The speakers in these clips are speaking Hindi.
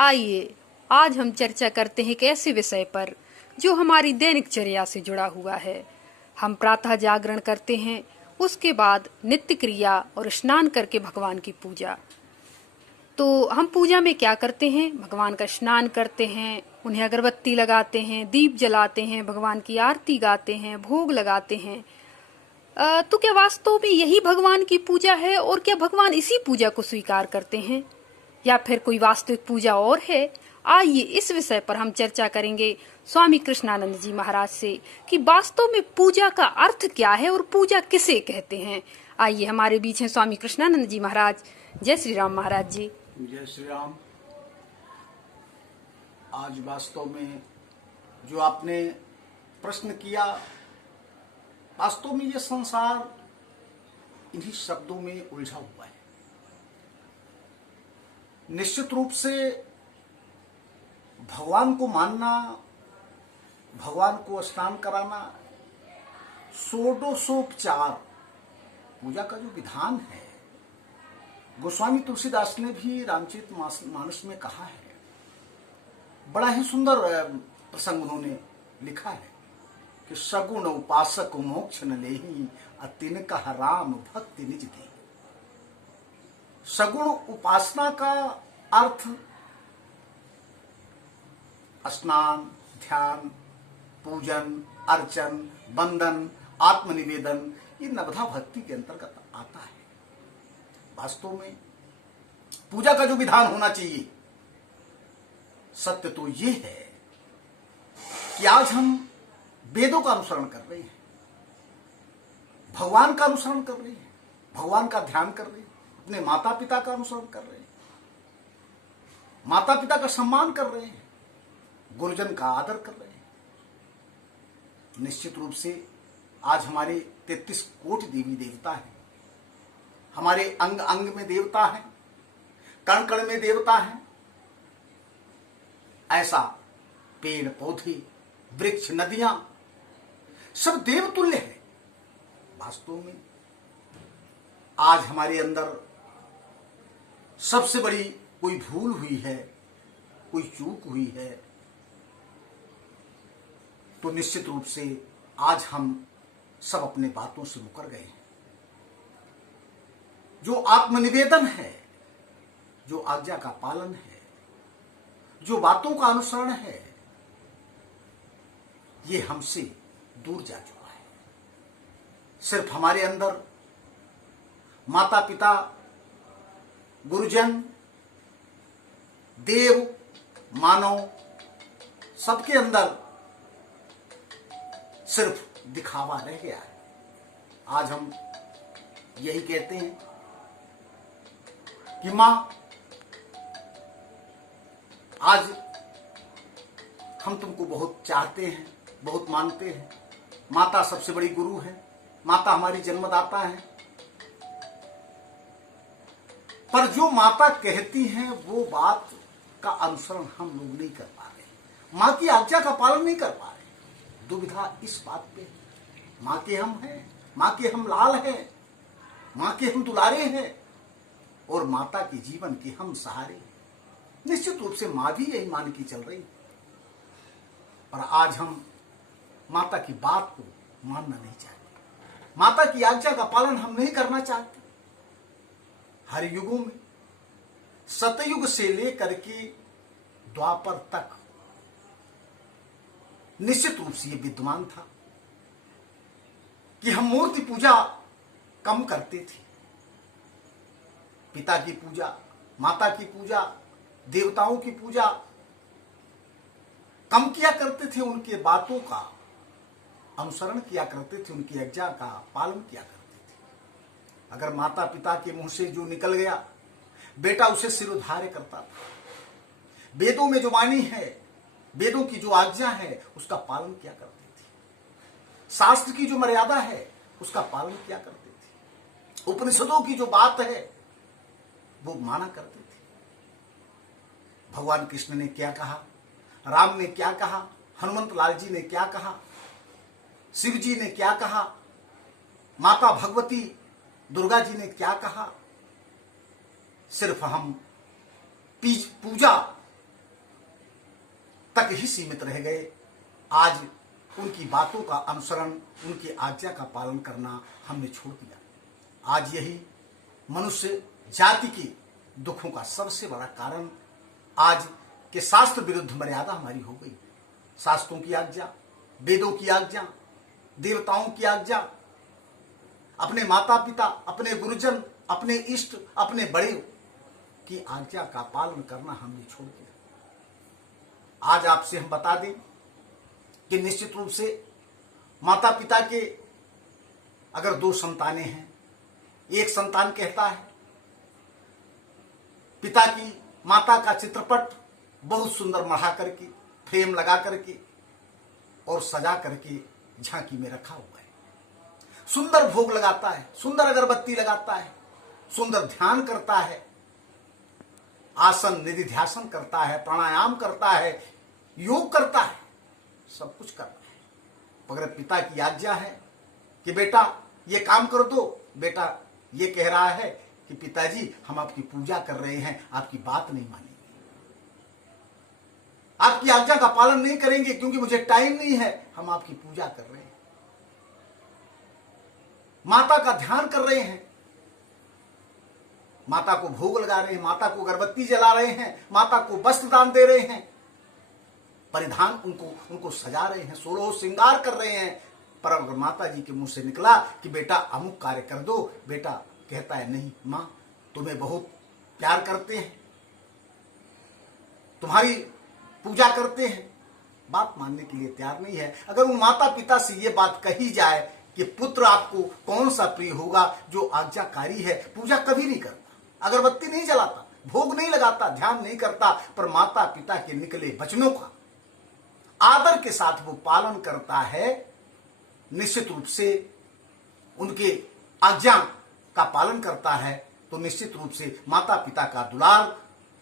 आइए आज हम चर्चा करते हैं एक ऐसे विषय पर जो हमारी दैनिक चर्या से जुड़ा हुआ है। हम प्रातः जागरण करते हैं, उसके बाद नित्य क्रिया और स्नान करके भगवान की पूजा। तो हम पूजा में क्या करते हैं? भगवान का स्नान करते हैं, उन्हें अगरबत्ती लगाते हैं, दीप जलाते हैं, भगवान की आरती गाते हैं, भोग लगाते हैं। तो क्या वास्तव में यही भगवान की पूजा है और क्या भगवान इसी पूजा को स्वीकार करते हैं या फिर कोई वास्तविक पूजा और है? आइए इस विषय पर हम चर्चा करेंगे स्वामी कृष्णानंद जी महाराज से कि वास्तव में पूजा का अर्थ क्या है और पूजा किसे कहते हैं। आइए हमारे बीच हैं स्वामी कृष्णानंद जी महाराज। जय श्री राम महाराज जी। जय श्री राम। आज वास्तव में जो आपने प्रश्न किया, वास्तव में ये संसार इन्हीं शब्दों में उलझा हुआ है। निश्चित रूप से भगवान को मानना, भगवान को स्नान कराना, षोडशोपचार पूजा का जो विधान है, गोस्वामी तुलसीदास ने भी रामचरितमानस में कहा है। बड़ा ही सुंदर प्रसंग उन्होंने लिखा है कि सगुण उपासक मोक्ष न लेहि, अतिन कह राम भक्ति निज दी। सगुण उपासना का अर्थ स्नान, ध्यान, पूजन, अर्चन, बंदन, आत्मनिवेदन, ये नवधा भक्ति के अंतर्गत आता है। वास्तव में पूजा का जो विधान होना चाहिए, सत्य तो ये है कि आज हम वेदों का अनुसरण कर रहे हैं, भगवान का अनुसरण कर रहे हैं, भगवान का ध्यान कर रहे हैं, अपने माता पिता का अनुसरण कर रहे हैं, माता पिता का सम्मान कर रहे हैं, गुरुजन का आदर कर रहे हैं। निश्चित रूप से आज हमारे 33 कोटि देवी देवता हैं, हमारे अंग अंग में देवता हैं, कण कण में देवता हैं। ऐसा पेड़ पौधे, वृक्ष, नदियां सब देवतुल्य है। वास्तव में आज हमारे अंदर सबसे बड़ी कोई भूल हुई है, कोई चूक हुई है, तो निश्चित रूप से आज हम सब अपने बातों से मुकर गए हैं। जो आत्मनिवेदन है, जो आज्ञा का पालन है, जो बातों का अनुसरण है, ये हमसे दूर जा चुका है। सिर्फ हमारे अंदर माता पिता, गुरुजन, देव, मानव, सबके अंदर सिर्फ दिखावा रह गया है। आज हम यही कहते हैं कि मां, आज हम तुमको बहुत चाहते हैं, बहुत मानते हैं। माता सबसे बड़ी गुरु है, माता हमारी जन्मदाता है। पर जो माता कहती हैं वो बात का अनुसरण हम लोग नहीं कर पा रहे, मां की आज्ञा का पालन नहीं कर पा रहे। दुविधा इस बात पे, मां के हम हैं, मां के हम लाल हैं, मां के हम दुलारे हैं और माता के जीवन के हम सहारे हैं। निश्चित रूप से मां भी यही मान की चल रही, पर आज हम माता की बात को मानना नहीं चाहते, माता की आज्ञा का पालन हम नहीं करना चाहते। हर युगों में, सतयुग से लेकर के द्वापर तक निश्चित रूप से यह विद्यमान था कि हम मूर्ति पूजा कम करते थे। पिता की पूजा, माता की पूजा, देवताओं की पूजा कम किया करते थे, उनके बातों का अनुसरण किया करते थे, उनकी आज्ञा का पालन किया करते थे। अगर माता पिता के मुंह से जो निकल गया, बेटा उसे सिरोधार्य करता था। वेदों में जो वाणी है, वेदों की जो आज्ञा है, उसका पालन किया करते थे। शास्त्र की जो मर्यादा है, उसका पालन किया करते थे। उपनिषदों की जो बात है, वो माना करते थे। भगवान कृष्ण ने क्या कहा, राम ने क्या कहा, हनुमंत लाल जी ने क्या कहा, शिव जी ने क्या कहा, माता भगवती दुर्गा जी ने क्या कहा, सिर्फ हम पूजा तक ही सीमित रह गए। आज उनकी बातों का अनुसरण, उनकी आज्ञा का पालन करना हमने छोड़ दिया। आज यही मनुष्य जाति के दुखों का सबसे बड़ा कारण आज के शास्त्र विरुद्ध मर्यादा हमारी हो गई। शास्त्रों की आज्ञा, वेदों की आज्ञा, देवताओं की आज्ञा, अपने माता पिता, अपने गुरुजन, अपने इष्ट, अपने बड़े की आज्ञा का पालन करना हमने छोड़ दिया। आज आपसे हम बता दें कि निश्चित रूप से माता पिता के अगर 2 संतानें हैं, एक संतान कहता है पिता की माता का चित्रपट बहुत सुंदर मढ़ा करके, फ्रेम लगा करके और सजा करके झांकी में रखा हुआ है, सुंदर भोग लगाता है, सुंदर अगरबत्ती लगाता है, सुंदर ध्यान करता है, आसन निधि ध्यासन करता है, प्राणायाम करता है, योग करता है, सब कुछ करता है। मगर पिता की आज्ञा है कि बेटा ये काम कर दो, बेटा ये कह रहा है कि पिताजी हम आपकी पूजा कर रहे हैं, आपकी बात नहीं मानेंगे, आपकी आज्ञा का पालन नहीं करेंगे क्योंकि मुझे टाइम नहीं है, हम आपकी पूजा कर रहे हैं, माता का ध्यान कर रहे हैं, माता को भोग लगा रहे हैं, माता को अगरबत्ती जला रहे हैं, माता को वस्त्र दान दे रहे हैं, परिधान उनको सजा रहे हैं, 16 श्रृंगार कर रहे हैं। पर अगर माता जी के मुंह से निकला कि बेटा अमुक कार्य कर दो, बेटा कहता है नहीं मां, तुम्हें बहुत प्यार करते हैं, तुम्हारी पूजा करते हैं, बात मानने के लिए तैयार नहीं है। अगर उन माता पिता से ये बात कही जाए कि पुत्र आपको कौन सा प्रिय होगा जो आज्ञाकारी है, पूजा कभी नहीं करता, अगरबत्ती नहीं जलाता, भोग नहीं लगाता, ध्यान नहीं करता, पर माता पिता के निकले वचनों का आदर के साथ वो पालन करता है, निश्चित रूप से उनके आज्ञा का पालन करता है, तो निश्चित रूप से माता पिता का दुलार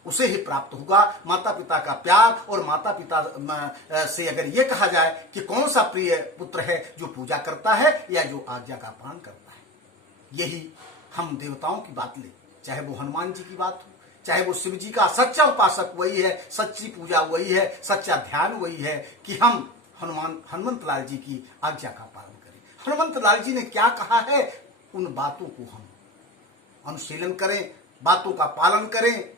उसे ही प्राप्त होगा, माता पिता का प्यार। और माता पिता से अगर ये कहा जाए कि कौन सा प्रिय पुत्र है जो पूजा करता है या जो आज्ञा का पालन करता है, यही हम देवताओं की बात लें, चाहे वो हनुमान जी की बात हो, चाहे वो शिव जी का सच्चा उपासक वही है, सच्ची पूजा वही है, सच्चा ध्यान वही है कि हम हनुमंत लाल जी की आज्ञा का पालन करें। हनुमंत लाल जी ने क्या कहा है, उन बातों को हम अनुशीलन करें, बातों का पालन करें,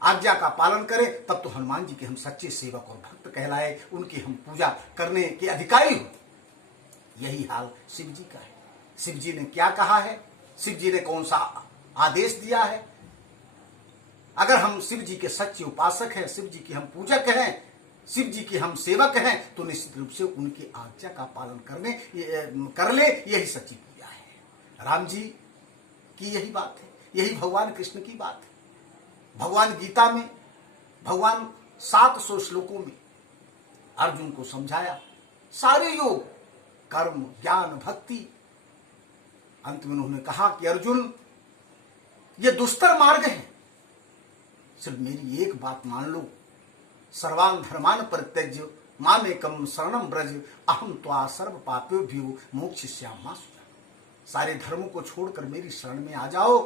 आज्ञा का पालन करें, तब तो हनुमान जी के हम सच्चे सेवक और भक्त कहलाए, उनकी हम पूजा करने के अधिकारी हो। यही हाल शिव जी का है। शिव जी ने क्या कहा है, शिव जी ने कौन सा आदेश दिया है। अगर हम शिव जी के सच्चे उपासक हैं, शिव जी की हम पूजक हैं, शिव जी के हम सेवक हैं, तो निश्चित रूप से उनकी आज्ञा का पालन कर ले, यही सच्ची पूजा है। राम जी की यही बात है, यही भगवान कृष्ण की बात है। भगवान गीता में भगवान 700 श्लोकों में अर्जुन को समझाया सारे योग, कर्म, ज्ञान, भक्ति। अंत में उन्होंने कहा कि अर्जुन ये दुष्टर मार्ग है, सिर्फ मेरी एक बात मान लो, सर्वान धर्मान परित्यज्य मामेकम शरणम ब्रज अहम त्वा सर्व पापेभ्यो मोक्षयिष्यामि। सारे धर्मों को छोड़कर मेरी शरण में आ जाओ,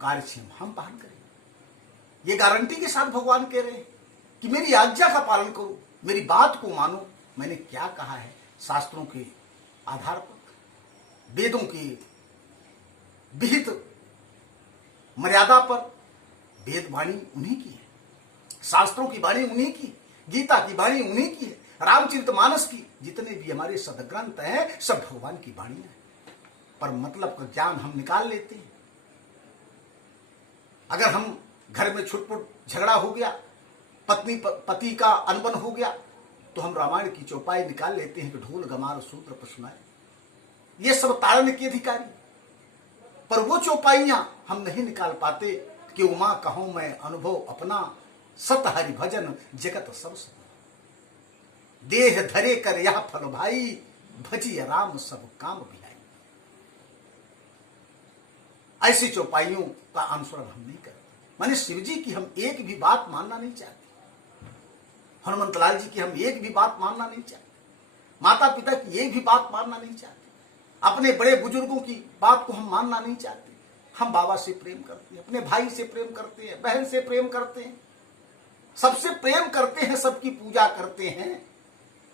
कार्यक्षेम हम पालन करेंगे। ये गारंटी के साथ भगवान कह रहे हैं कि मेरी आज्ञा का पालन करो, मेरी बात को मानो। मैंने क्या कहा है, शास्त्रों के आधार पर, वेदों की विहित मर्यादा पर, वेद वाणी उन्हीं की है, शास्त्रों की वाणी उन्हीं की, गीता की वाणी उन्हीं की है, रामचरितमानस की जितने भी हमारे सदग्रंथ हैं सब भगवान की वाणी है। पर मतलब का ज्ञान हम निकाल लेते हैं। अगर हम घर में छुटपुट झगड़ा हो गया, पत्नी पति का अनबन हो गया, तो हम रामायण की चौपाई निकाल लेते हैं कि ढोल गमार सूत्र पर सुनाए, ये सब ताड़ने के अधिकारी। पर वो चौपाइयां हम नहीं निकाल पाते कि उमा कहूं मैं अनुभव अपना, सत हरि भजन जगत सब सत, देह धरे कर यह फल भाई, भजिय राम सब काम भिलाई। ऐसी चौपाइयों का अनुसरण हम नहीं करते। माने शिव जी की हम एक भी बात मानना नहीं चाहते, हनुमंत लाल जी की हम एक भी बात मानना नहीं चाहते, माता पिता की एक भी बात मानना नहीं चाहते, अपने बड़े बुजुर्गों की बात को हम मानना नहीं चाहते। हम बाबा से प्रेम करते हैं, अपने भाई से प्रेम करते हैं, बहन से प्रेम करते हैं, सबसे प्रेम करते हैं, सबकी पूजा करते हैं,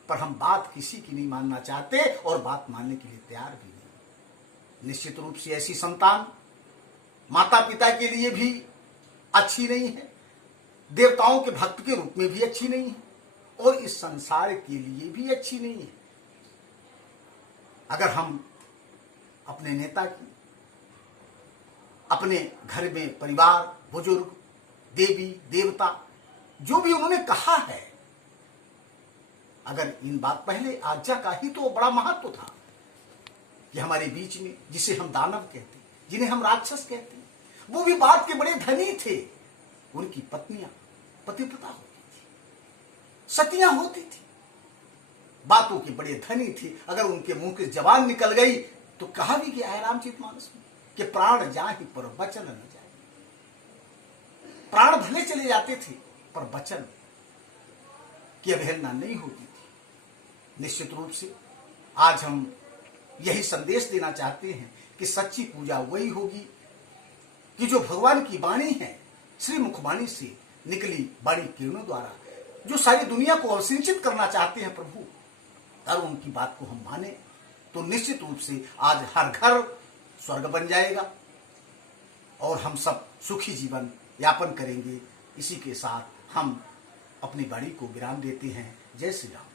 पर हम बात किसी की नहीं मानना चाहते और बात मानने के लिए तैयार भी नहीं। निश्चित रूप से ऐसी संतान माता पिता के लिए भी अच्छी नहीं है, देवताओं के भक्त के रूप में भी अच्छी नहीं है, और इस संसार के लिए भी अच्छी नहीं है। अगर हम अपने नेता की, अपने घर में परिवार, बुजुर्ग, देवी देवता, जो भी उन्होंने कहा है, अगर इन बात पहले आज्ञा का ही तो बड़ा महत्व था कि हमारे बीच में जिसे हम दानव कहते, जिन्हें हम राक्षस कहते, वो भी बात के बड़े धनी थे। उनकी पत्नियां पतिव्रता होती थी, सतियां होती थी, बातों के बड़े धनी थे। अगर उनके मुंह की जबान निकल गई तो कहा भी गया है रामचरितमानस में कि प्राण जाहि पर वचन न जाए। प्राण भले चले जाते थे पर वचन की अवहेलना नहीं होती थी। निश्चित रूप से आज हम यही संदेश देना चाहते हैं कि सच्ची पूजा वही होगी कि जो भगवान की वाणी है, श्री मुखवाणी से निकली वाणी किरणों द्वारा जो सारी दुनिया को अवसिंचित करना चाहते हैं प्रभु, अगर उनकी बात को हम माने तो निश्चित रूप से आज हर घर स्वर्ग बन जाएगा और हम सब सुखी जीवन यापन करेंगे। इसी के साथ हम अपनी वाणी को विराम देते हैं। जय श्री राम।